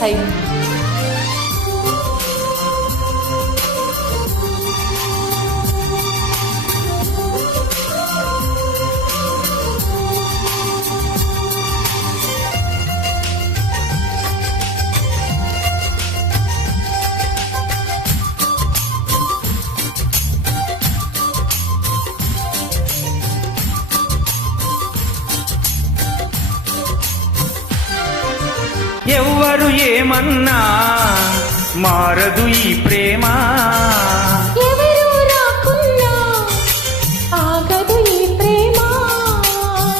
系 ఎవ్వరు ఏమన్నా మారదు ఈ ప్రేమ.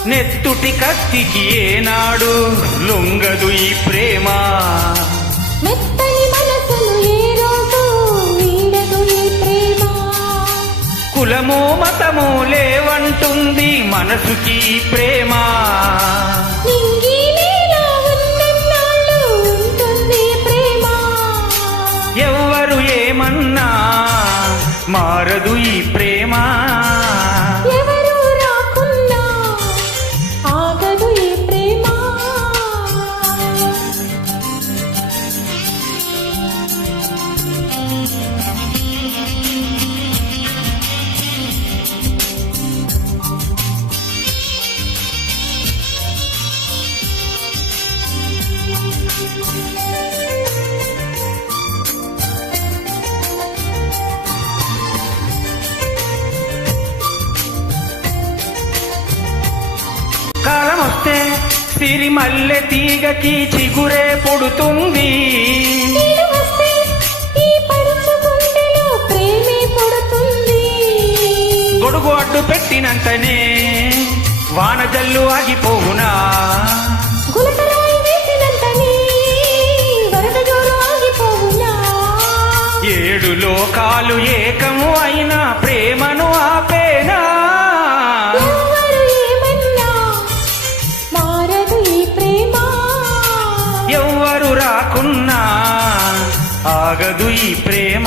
నెత్తుటి కత్తికి ఏనాడు లొంగదు ఈ ప్రేమ. కులము మతము లేవంటుంది మనసుకి ఈ ప్రేమ. మారదు ఈ సిరిమల్లె తీగకి చిగురే పొడుతుంది. గొడుగు అడ్డు పెట్టినంతనే వానజల్లు ఆగిపోవునా. ఏడు లోకాలు ఏకము అయినా ప్రేమను ఆ ఎవ్వరు రాకున్నా ఆగదు ఈ ప్రేమ ప్రేమ.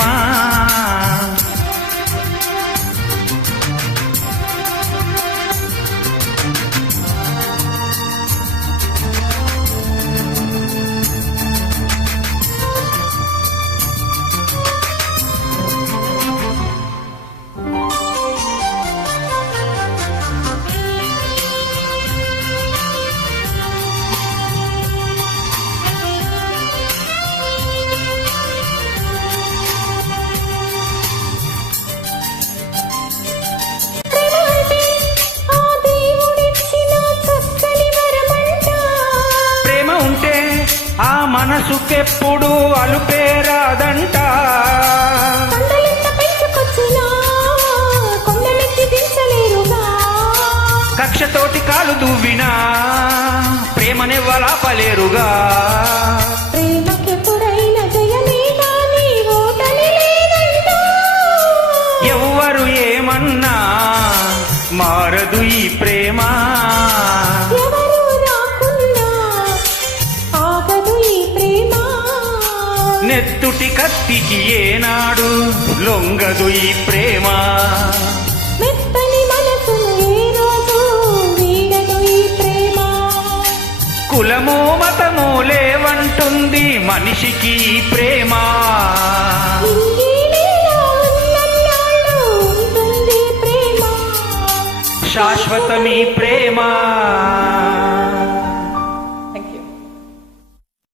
మనసుకెప్పుడు అలుపేరాదంట. కక్షతోటి కాలు దువ్వినా ప్రేమనివ్వలాపలేరుగా. లేదంట. ఎవ్వరు ఏమన్నా మారదు ఈ ప్రేమ. నెత్తుటి కత్తికి ఏనాడు లొంగదు ఈ ప్రేమ. కులము మతము లేవంటుంది మనిషికి ప్రేమ. శాశ్వతమీ ప్రేమ.